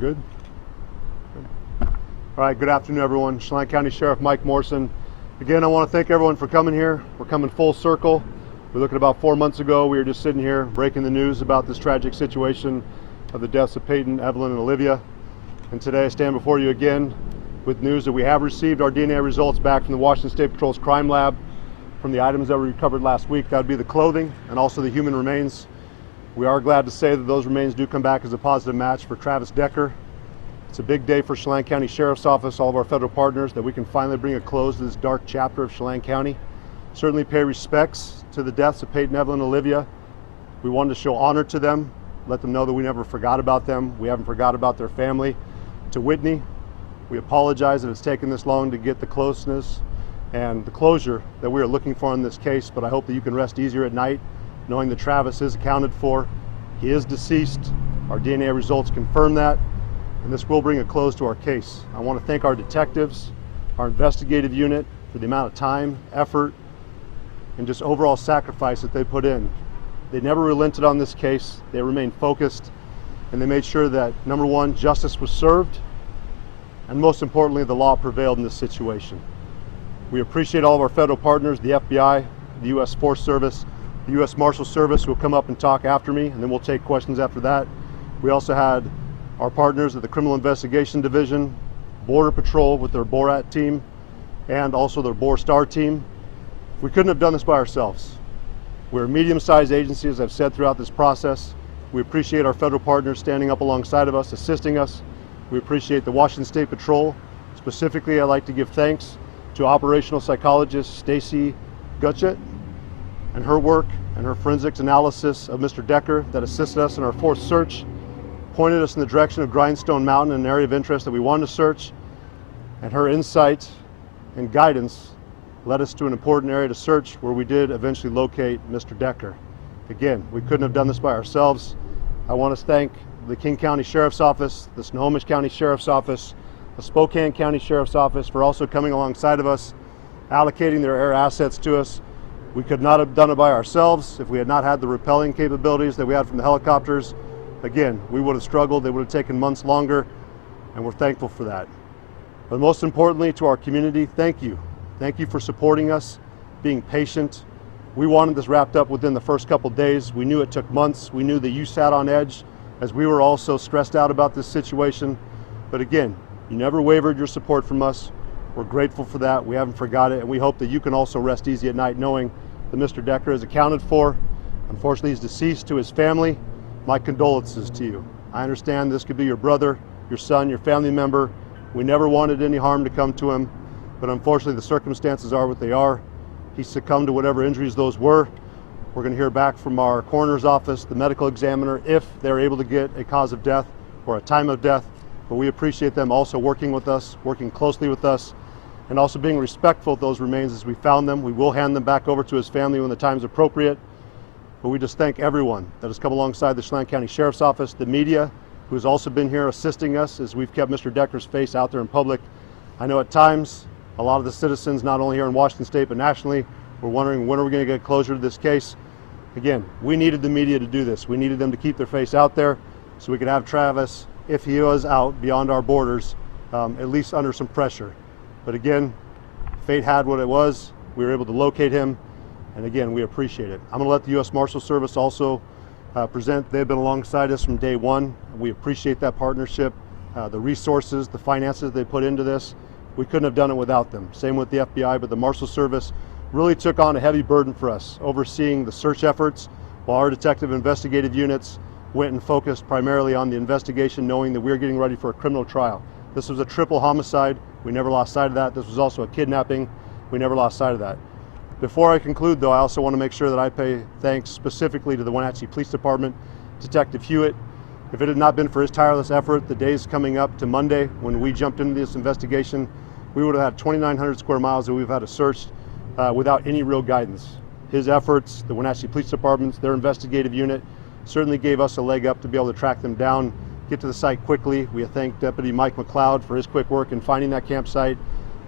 Good. All right, good afternoon, everyone. Chelan County Sheriff Mike Morrison. Again, I want to thank everyone for coming here. We're coming full circle. We look at about 4 months ago, we were just sitting here breaking the news about this tragic situation of the deaths of Peyton, Evelyn, and Olivia. And today I stand before you again with news that we have received our DNA results back from the Washington State Patrol's crime lab from the items that were recovered last week. That would be the clothing and also the human remains. We are glad to say that those remains do come back as a positive match for Travis Decker. It's a big day for Chelan County Sheriff's Office, all of our federal partners, that we can finally bring a close to this dark chapter of Chelan County. Certainly pay respects to the deaths of Peyton, Evelyn, and Olivia. We wanted to show honor to them, let them know that we never forgot about them. We haven't forgot about their family. To Whitney, we apologize that it's taken this long to get the closeness and the closure that we are looking for in this case, but I hope that you can rest easier at night knowing that Travis is accounted for. He is deceased. Our DNA results confirm that, and this will bring a close to our case. I want to thank our detectives, our investigative unit, for the amount of time, effort, and just overall sacrifice that they put in. They never relented on this case. They remained focused, and they made sure that, number one, justice was served, and most importantly, the law prevailed in this situation. We appreciate all of our federal partners, the FBI, the U.S. Forest Service, the U.S. Marshal Service, who will come up and talk after me, and then we'll take questions after that. We also had our partners at the Criminal Investigation Division, Border Patrol with their BORAT team, and also their BOR Star team. We couldn't have done this by ourselves. We're a medium-sized agency, as I've said throughout this process. We appreciate our federal partners standing up alongside of us, assisting us. We appreciate the Washington State Patrol. Specifically, I'd like to give thanks to operational psychologist Stacy Gutchett and her work and her forensics analysis of Mr. Decker that assisted us in our fourth search, pointed us in the direction of Grindstone Mountain, an area of interest that we wanted to search, and her insight and guidance led us to an important area to search where we did eventually locate Mr. Decker. Again, we couldn't have done this by ourselves. I want to thank the King County Sheriff's Office, the Snohomish County Sheriff's Office, the Spokane County Sheriff's Office for also coming alongside of us, allocating their air assets to us. We could not have done it by ourselves if we had not had the rappelling capabilities that we had from the helicopters. Again, we would have struggled. They would have taken months longer, and we're thankful for that. But most importantly, to our community, thank you. Thank you for supporting us, being patient. We wanted this wrapped up within the first couple days. We knew it took months. We knew that you sat on edge as we were also stressed out about this situation. But again, you never wavered your support from us. We're grateful for that. We haven't forgot it, and we hope that you can also rest easy at night knowing that Mr. Decker is accounted for. Unfortunately, he's deceased. To his family, my condolences to you. I understand this could be your brother, your son, your family member. We never wanted any harm to come to him, but unfortunately the circumstances are what they are. He succumbed to whatever injuries those were. We're going to hear back from our coroner's office, the medical examiner, if they're able to get a cause of death or a time of death. But we appreciate them also working with us, working closely with us, and also being respectful of those remains as we found them. We will hand them back over to his family when the time is appropriate. But we just thank everyone that has come alongside the Chelan County Sheriff's Office, the media, who has also been here assisting us as we've kept Mr. Decker's face out there in public. I know at times a lot of the citizens, not only here in Washington State, but nationally, were wondering when are we going to get closure to this case. Again, we needed the media to do this. We needed them to keep their face out there so we could have Travis, if he was out beyond our borders, at least under some pressure. But again, fate had what it was. We were able to locate him, and again, we appreciate it. I'm going to let the U.S. Marshal Service also present. They've been alongside us from day one. We appreciate that partnership, the resources, the finances they put into this. We couldn't have done it without them. Same with the FBI, but the Marshal Service really took on a heavy burden for us, overseeing the search efforts, while our detective investigative units went and focused primarily on the investigation, knowing that we were getting ready for a criminal trial. This was a triple homicide. We never lost sight of that. This was also a kidnapping. We never lost sight of that. Before I conclude, though, I also want to make sure that I pay thanks specifically to the Wenatchee Police Department, Detective Hewitt. If it had not been for his tireless effort, the days coming up to Monday when we jumped into this investigation, we would have had 2,900 square miles that we've had to search without any real guidance. His efforts, the Wenatchee Police Department, their investigative unit, certainly gave us a leg up to be able to track them down, get to the site quickly. We thank Deputy Mike McLeod for his quick work in finding that campsite.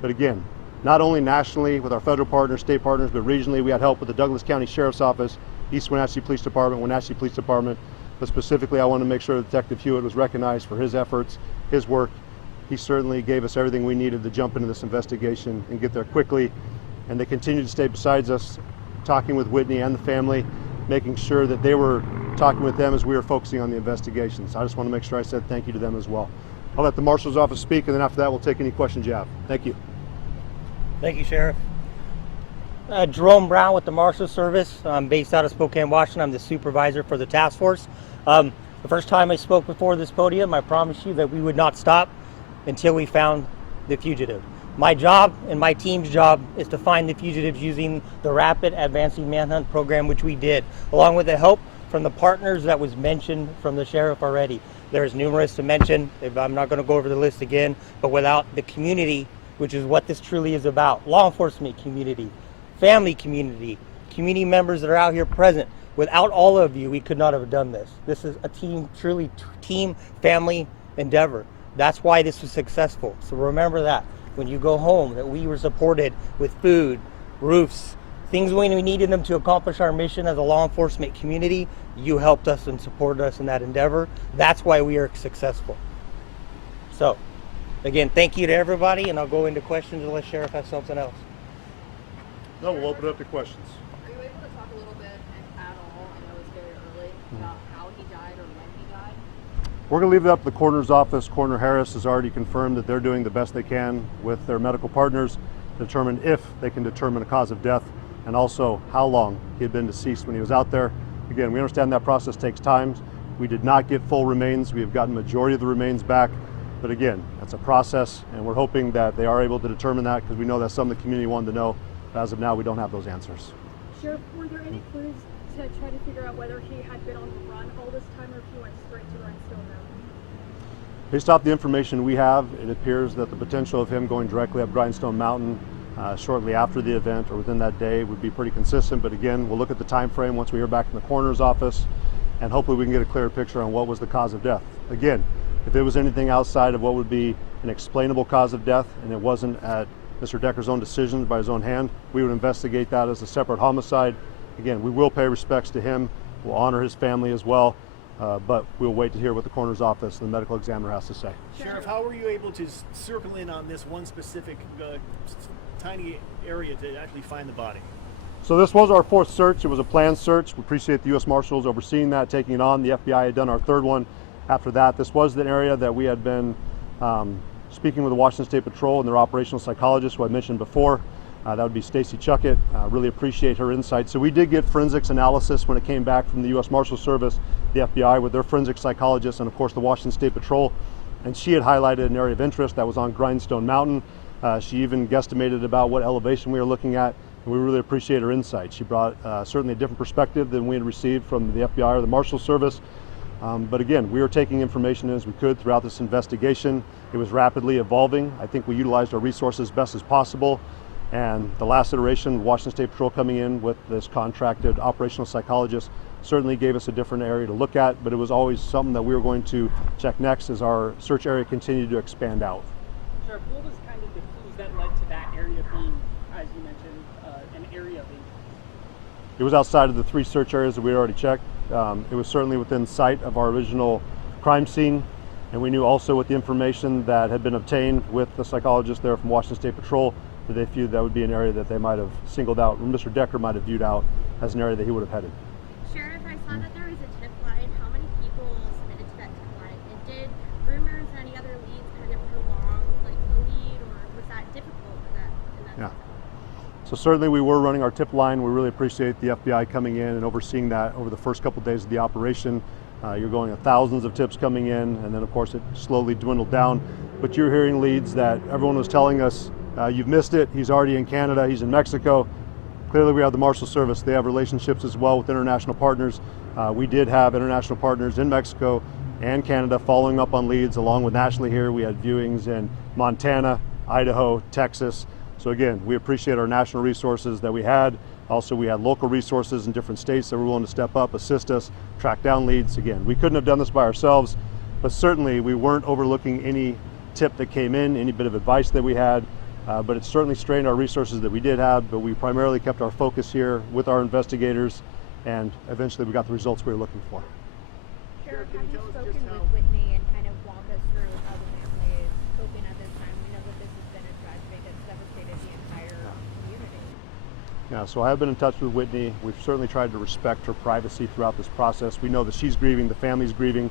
But again, not only nationally with our federal partners, state partners, but regionally we had help with the Douglas County Sheriff's Office, East Wenatchee Police Department, Wenatchee Police Department, but specifically I want to make sure Detective Hewitt was recognized for his efforts, his work. He certainly gave us everything we needed to jump into this investigation and get there quickly, and they continued to stay beside us, talking with Whitney and the family, making sure that they were talking with them as we were focusing on the investigation. So I just want to make sure I said thank you to them as well. I'll let the Marshal's office speak, and then after that we'll take any questions you have. Thank you. Thank you, Sheriff. Jerome Brown with the Marshal Service. I'm based out of Spokane, Washington. I'm the supervisor for the task force. The first time I spoke before this podium, I promised you that we would not stop until we found the fugitive. My job and my team's job is to find the fugitives using the Rapid Advancing Manhunt program, which we did, along with the help from the partners that was mentioned from the sheriff already. There's numerous to mention. I'm not going to go over the list again, but without the community, which is what this truly is about, law enforcement community, family community, community members that are out here present, without all of you, we could not have done this. This is a team, truly team, family endeavor. That's why this was successful. So remember that when you go home, that we were supported with food, roofs, things when we needed them to accomplish our mission as a law enforcement community. You helped us and supported us in that endeavor. That's why we are successful. So again, thank you to everybody, and I'll go into questions unless Sheriff has something else. No, we'll open it up to questions. Are you able to talk a little bit at all, I know it's very early, about how he died or when he died? We're going to leave it up to the coroner's office. Coroner Harris has already confirmed that they're doing the best they can with their medical partners to determine if they can determine a cause of death and also how long he had been deceased when he was out there. Again, we understand that process takes time. We did not get full remains. We have gotten majority of the remains back. But again, that's a process, and we're hoping that they are able to determine that, because we know that's something the community wanted to know. But as of now, we don't have those answers. Sheriff, were there any clues to try to figure out whether he had been on the run all this time or if he went straight to Grindstone Mountain? Based off the information we have, it appears that the potential of him going directly up Grindstone Mountain shortly after the event or within that day would be pretty consistent. But again, we'll look at the time frame once we hear back from the coroner's office, and hopefully we can get a clearer picture on what was the cause of death. Again, if it was anything outside of what would be an explainable cause of death and it wasn't at Mr. Decker's own decision by his own hand, we would investigate that as a separate homicide. Again, we will pay respects to him. We'll honor his family as well, but we'll wait to hear what the coroner's office and the medical examiner has to say. Sheriff, how were you able to circle in on this one specific tiny area to actually find the body? So this was our fourth search. It was a planned search. We appreciate the U.S. Marshals overseeing that, taking it on. The FBI had done our third one. After that, this was the area that we had been speaking with the Washington State Patrol and their operational psychologist, who I mentioned before. That would be Stacy Chuckett. Really appreciate her insight. So we did get forensics analysis when it came back from the U.S. Marshal Service, the FBI, with their forensic psychologist, and of course the Washington State Patrol. And she had highlighted an area of interest that was on Grindstone Mountain. She even guesstimated about what elevation we were looking at, and we really appreciate her insight. She brought certainly a different perspective than we had received from the FBI or the Marshal Service. But again, we were taking information as we could throughout this investigation. It was rapidly evolving. I think we utilized our resources best as possible. And the last iteration, Washington State Patrol coming in with this contracted operational psychologist, certainly gave us a different area to look at, but it was always something that we were going to check next as our search area continued to expand out. Sure. What was kind of the clues that led to that area being, as you mentioned, an area of interest? It was outside of the three search areas that we had already checked. It was certainly within sight of our original crime scene, and we knew also with the information that had been obtained with the psychologist there from Washington State Patrol that they viewed that would be an area that they might have singled out, or Mr. Decker might have viewed out as an area that he would have headed. Sheriff, I saw that there was a tip line. How many people submitted to that tip line? And did rumors or any other leads kind of prolong like the lead, or was that difficult in that? So certainly we were running our tip line. We really appreciate the FBI coming in and overseeing that over the first couple of days of the operation. You're going to thousands of tips coming in, and then of course it slowly dwindled down. But you're hearing leads that everyone was telling us, you've missed it, he's already in Canada, he's in Mexico. Clearly we have the Marshal Service. They have relationships as well with international partners. We did have international partners in Mexico and Canada following up on leads, along with nationally here. We had viewings in Montana, Idaho, Texas. So again, we appreciate our national resources that we had. Also, we had local resources in different states that were willing to step up, assist us, track down leads. Again, we couldn't have done this by ourselves, but certainly we weren't overlooking any tip that came in, any bit of advice that we had. But it certainly strained our resources that we did have, but we primarily kept our focus here with our investigators, and eventually we got the results we were looking for. Sheriff, can have you you tell us spoken just with how- Whitney and kind of walk us through how the family is coping at this time? We know that this has been a tragedy that's devastated the entire community. Yeah, so I have been in touch with Whitney. We've certainly tried to respect her privacy throughout this process. We know that she's grieving, the family's grieving.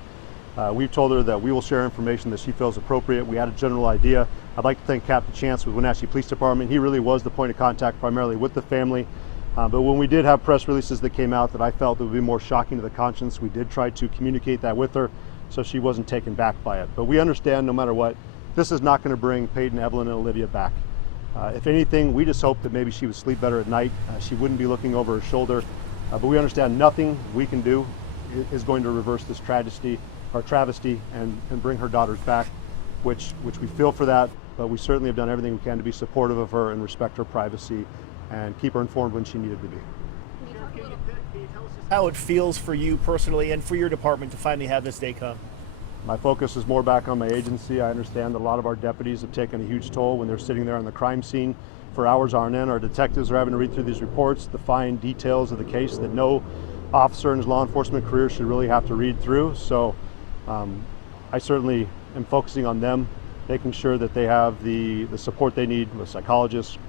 We've told her that we will share information that she feels appropriate. We had a general idea. I'd like to thank Captain Chance with Wenatchee Police Department. He really was the point of contact primarily with the family. But when we did have press releases that came out that I felt would be more shocking to the conscience, we did try to communicate that with her so she wasn't taken back by it. But we understand no matter what, this is not going to bring Peyton, Evelyn, and Olivia back. If anything, we just hope that maybe she would sleep better at night. She wouldn't be looking over her shoulder. But we understand nothing we can do is going to reverse this travesty and bring her daughters back, which we feel for that. But we certainly have done everything we can to be supportive of her and respect her privacy and keep her informed when she needed to be. Can you talk a Can little? you tell us just how it feels for you personally and for your department to finally have this day come? My focus is more back on my agency. I understand that a lot of our deputies have taken a huge toll when they're sitting there on the crime scene for hours on end. Our detectives are having to read through these reports, the fine details of the case that no officer in his law enforcement career should really have to read through. So I certainly am focusing on them, making sure that they have the support they need with psychologists,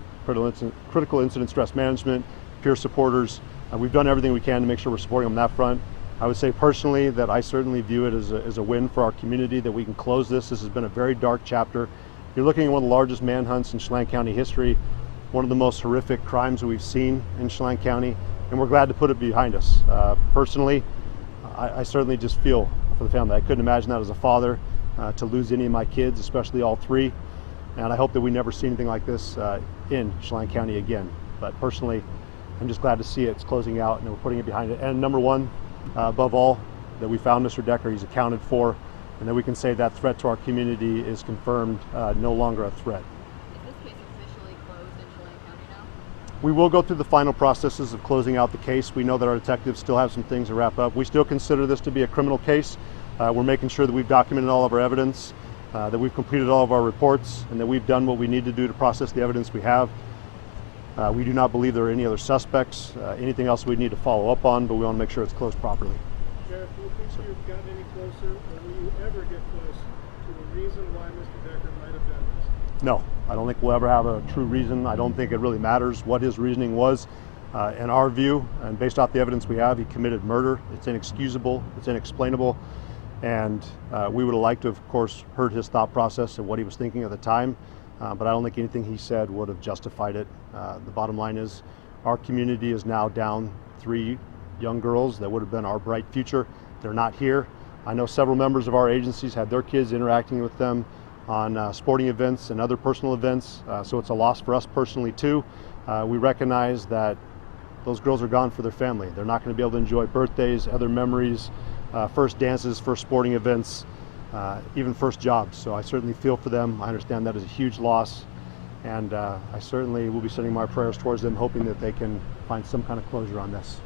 critical incident stress management, peer supporters. We've done everything we can to make sure we're supporting them on that front. I would say personally that I certainly view it as a win for our community that we can close this. This has been a very dark chapter. You're looking at one of the largest manhunts in Chelan County history, one of the most horrific crimes that we've seen in Chelan County, and we're glad to put it behind us. Personally, I certainly just feel for the family. I couldn't imagine that as a father to lose any of my kids, especially all three. And I hope that we never see anything like this in Chelan County again. But personally, I'm just glad to see it's closing out and we're putting it behind it. And number one, above all, that we found Mr. Decker, he's accounted for, and that we can say that threat to our community is confirmed, no longer a threat. Is this case officially closed in Chelan County now? We will go through the final processes of closing out the case. We know that our detectives still have some things to wrap up. We still consider this to be a criminal case. We're making sure that we've documented all of our evidence, that we've completed all of our reports, and that we've done what we need to do to process the evidence we have. We do not believe there are any other suspects, anything else we need to follow up on, but we want to make sure it's closed properly. Sheriff, do you think you've gotten any closer, or will you ever get close to the reason why Mr. Decker might have done this? No, I don't think we'll ever have a true reason. I don't think it really matters what his reasoning was. In our view, and based off the evidence we have, he committed murder. It's inexcusable, it's inexplainable, and we would have liked to have, of course, heard his thought process and what he was thinking at the time, but I don't think anything he said would have justified it. The bottom line is our community is now down 3 young girls that would have been our bright future. They're not here. I know several members of our agencies had their kids interacting with them on sporting events and other personal events, so it's a loss for us personally too. We recognize that those girls are gone for their family. They're not going to be able to enjoy birthdays, other memories, first dances, first sporting events, even first jobs. So I certainly feel for them. I understand that is a huge loss, and I certainly will be sending my prayers towards them, hoping that they can find some kind of closure on this.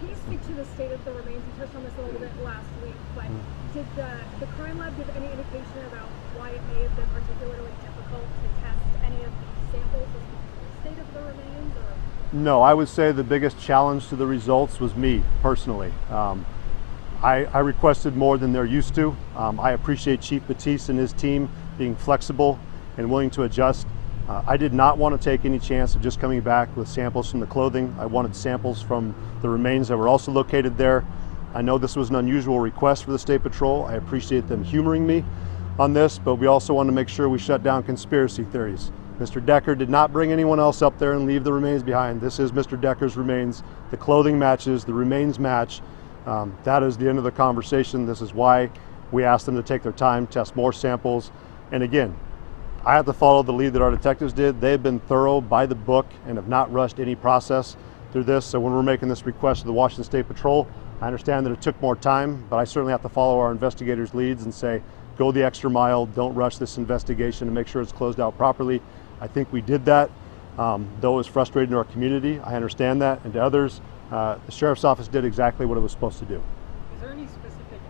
Can you speak to the state of the remains? You touched on this a little bit last week, but did the crime lab give any indication about why it may have been particularly difficult to test any of the samples as to the state of the remains? Or? No, I would say the biggest challenge to the results was me personally. I requested more than they're used to. I appreciate Chief Batiste and his team being flexible and willing to adjust. I did not want to take any chance of just coming back with samples from the clothing. I wanted samples from the remains that were also located there. I know this was an unusual request for the State Patrol. I appreciate them humoring me on this, but we also want to make sure we shut down conspiracy theories. Mr. Decker did not bring anyone else up there and leave the remains behind. This is Mr. Decker's remains. The clothing matches, the remains match. That is the end of the conversation. This is why we asked them to take their time, test more samples. And again, I have to follow the lead that our detectives did. They've been thorough by the book and have not rushed any process through this. So when we're making this request to the Washington State Patrol, I understand that it took more time, but I certainly have to follow our investigators' leads and say, go the extra mile, don't rush this investigation and make sure it's closed out properly. I think we did that, though it was frustrating to our community. I understand that, and to others, the Sheriff's Office did exactly what it was supposed to do. Is there any specific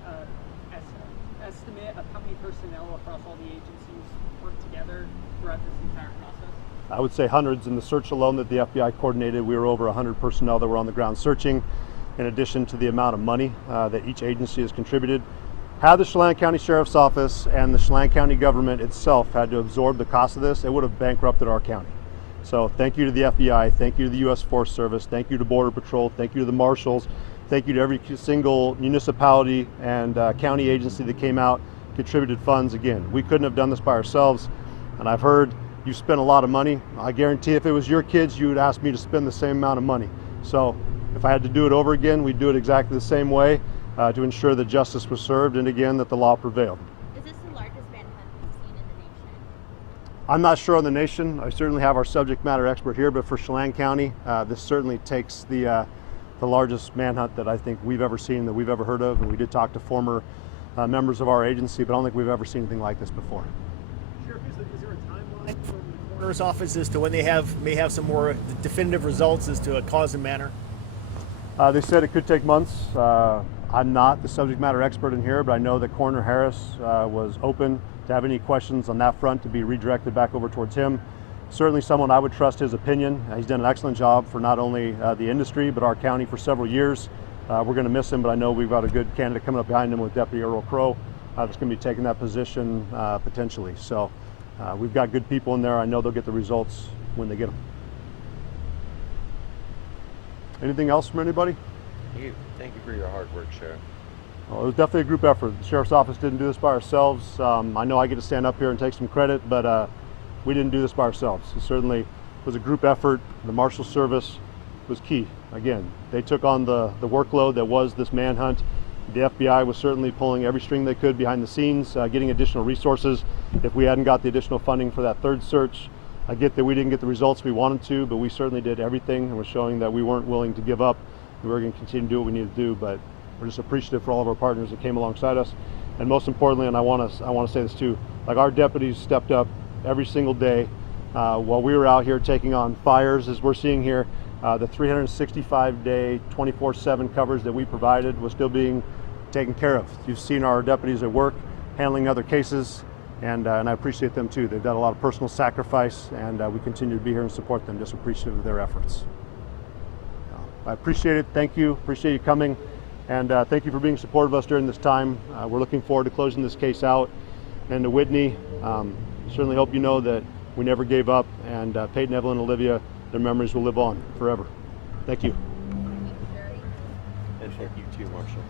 estimate of how many personnel across all the agencies worked together throughout this entire process? I would say hundreds. In the search alone that the FBI coordinated, we were over 100 personnel that were on the ground searching. in addition to the amount of money that each agency has contributed. Had the Chelan County Sheriff's Office and the Chelan County government itself had to absorb the cost of this, it would have bankrupted our county. So thank you to the FBI, thank you to the U.S. Forest Service, thank you to Border Patrol, thank you to the Marshals, thank you to every single municipality and county agency that came out, contributed funds. Again, we couldn't have done this by ourselves, and I've heard you spent a lot of money. I guarantee if it was your kids, you would ask me to spend the same amount of money. So if I had to do it over again, we'd do it exactly the same way to ensure that justice was served and again that the law prevailed. Is this the largest manhunt we've seen in the nation? I'm not sure on the nation. I certainly have our subject matter expert here, but for Chelan County, this certainly takes the largest manhunt that I think we've ever seen, that we've ever heard of. And we did talk to former members of our agency, but I don't think we've ever seen anything like this before. Sheriff, is there a timeline from the coroner's office as to when they may have some more definitive results as to a cause and manner? They said it could take months. I'm not the subject matter expert in here, but I know that Coroner Harris was open to have any questions on that front to be redirected back over towards him. Certainly someone I would trust his opinion. He's done an excellent job for not only the industry, but our county for several years. We're going to miss him, but I know we've got a good candidate coming up behind him with Deputy Earl Crow that's going to be taking that position potentially. So we've got good people in there. I know they'll get the results when they get them. Anything else from anybody? Thank you for your hard work, Sheriff. Well, it was definitely a group effort. The Sheriff's Office didn't do this by ourselves. I know I get to stand up here and take some credit, but we didn't do this by ourselves. It certainly was a group effort. The Marshal Service was key. Again, they took on the workload that was this manhunt. The FBI was certainly pulling every string they could behind the scenes, getting additional resources. If we hadn't got the additional funding for that third search, I get that we didn't get the results we wanted to, but we certainly did everything and was showing that we weren't willing to give up. We were going to continue to do what we needed to do, but we're just appreciative for all of our partners that came alongside us. And most importantly, and I want to say this too, like our deputies stepped up every single day while we were out here taking on fires, as we're seeing here. The 365-day, 24/7 coverage that we provided was still being taken care of. You've seen our deputies at work handling other cases, and I appreciate them too. They've done a lot of personal sacrifice, and we continue to be here and support them, just appreciative of their efforts. I appreciate it. Thank you. Appreciate you coming. And thank you for being supportive of us during this time. We're looking forward to closing this case out. And to Whitney, certainly hope you know that we never gave up. And Peyton, Evelyn, and Olivia, their memories will live on forever. Thank you. And thank you too, Marshal.